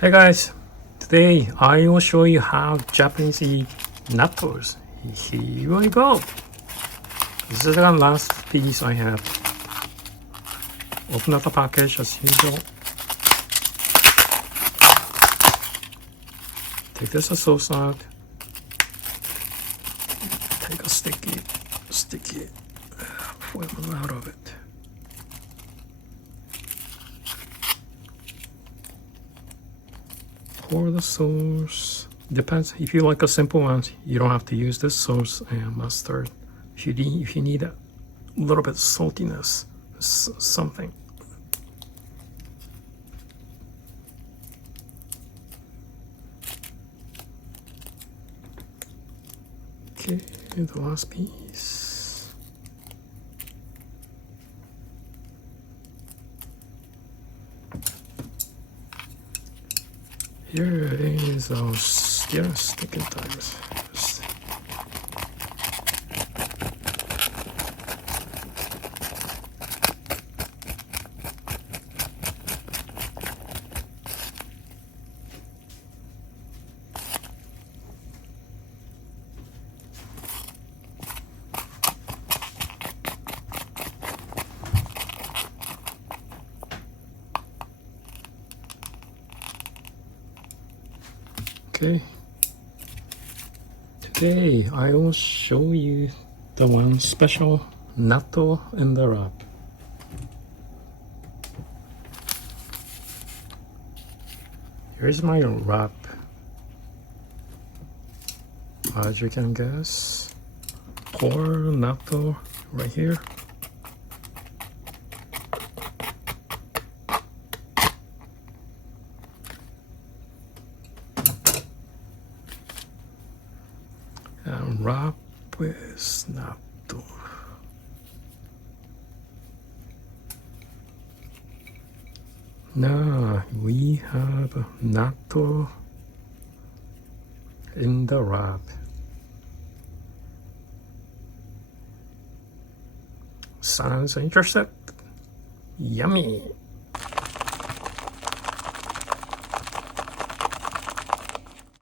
Hey guys, today I will show you how Japanese eat nattos. Here we go. This is the last piece I have. Open up the package as usual. Take this sauce out. Take a sticky, foil out of it. Pour the sauce. Depends. If you like a simple one, you don't have to use this sauce and mustard. If you need a little bit saltiness, something. Okay, the last piece. Here is our sticking times. Okay. Today I will show you the one special natto in the wrap. Here's my wrap. As you can guess, pour natto right here. And wrap with natto. Now we have natto in the wrap. Sounds interesting. Yummy.